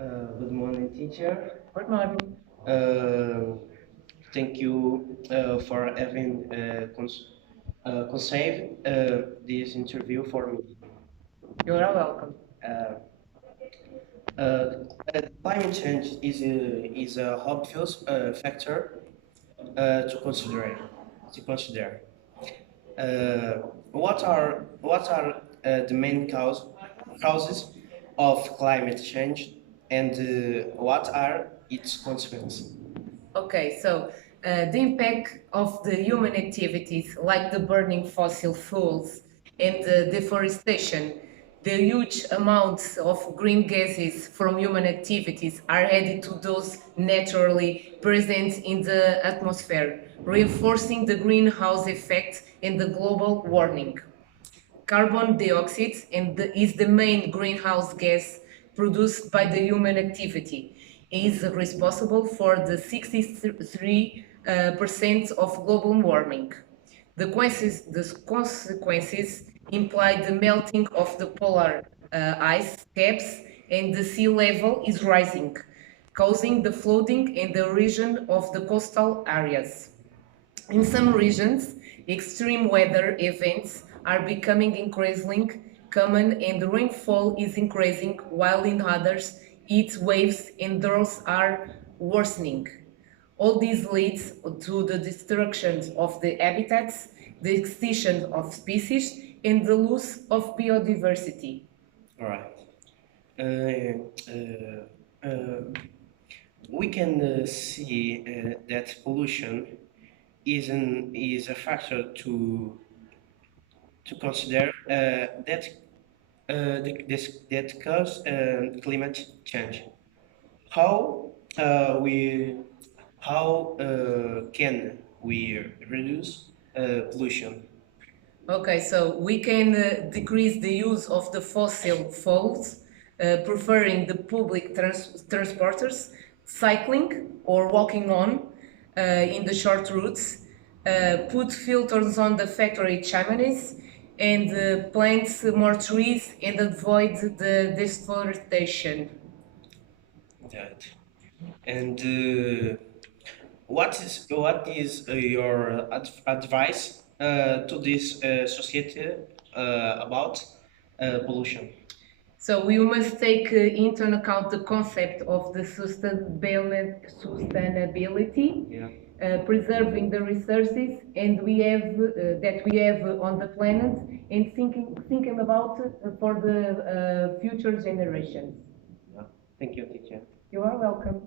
Good morning, teacher. Good morning. Uh, Thank you for having conceived this interview for me. You are welcome. Uh, uh, Climate change is a obvious factor to consider. To consider. What are the main causes of climate change, and what are its consequences? Okay, so the impact of the human activities like the burning fossil fuels and the deforestation, the huge amounts of green gases from human activities are added to those naturally present in the atmosphere, reinforcing the greenhouse effect and the global warming. Carbon dioxide is the main greenhouse gas produced by the human activity. It is responsible for the 63% of global warming. The consequences imply the melting of the polar ice caps and the sea level is rising, causing the flooding in the region of the coastal areas. In some regions, extreme weather events are becoming increasingly common and rainfall is increasing, while in others, heat waves and droughts are worsening. All this leads to the destruction of the habitats, the extinction of species, and the loss of biodiversity. All right. Uh, we can see that pollution is a factor to consider that cause climate change. How we how can we reduce pollution? Okay, so we can decrease the use of the fossil fuels, preferring the public transporters, cycling or walking on in the short routes, put filters on the factory chimneys, and plant more trees and avoid the deforestation. That. And what is your advice to this society about pollution? So we must take into account the concept of the sustainability, Yeah. preserving the resources and we have that we have on the planet, and thinking about for the future generations. Yeah. Thank you, teacher. You are welcome.